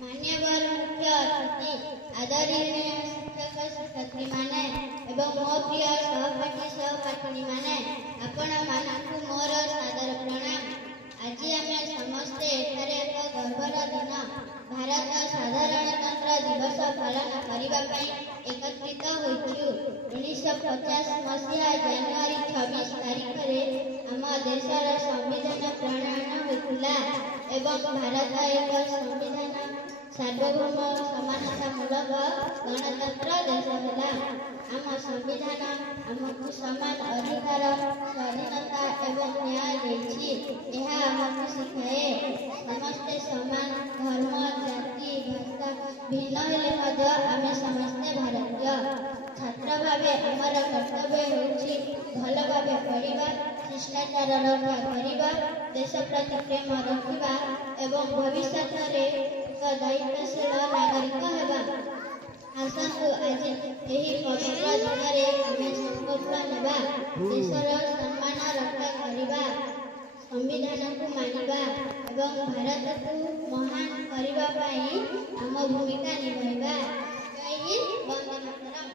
मान्यवर मुख्य अतिथि आदरणीय शिक्षक शिक्षयित्री माने एवं मो प्रिय सहपाठी सहपाठिनी माने आपण मानकु मोर सादर प्रणाम। आज आम समस्ते एठारे एक गर्वर दिन भारत साधारणतंत्र दिवस पालन करने एकत्रित होइछु। 1950 मसीहा जानुआरी 26 तारीख में आम देशर संविधान प्रणयन होता एवं भारत एक संविधान सार्वभौम समानतामूलक गणतंत्र देश है। आम संविधान आमको समान अधिकार स्वाधीनता एवं न्याय देछि। यह आमको शिखाए समस्ते समान धर्म जाति भाषा भिन्न हेले आम समस्ते भारतीय। छात्र भावे आमर कर्तव्य होछि भल भावे पढ़िबा शिष्टाचार रक्षा करिबा देश प्रति प्रेम रखिबा एवं भविष्य में दायित्वशील नागरिक हेबा। आसतु आज यही पवित्र दिन आम संकल्प नेबा देशर सम्मान रक्षा करिबा संविधान को मानिबा एवं भारत को महान करने आम भूमिका निभाइबा। जय हिंद, वंदे मातरम।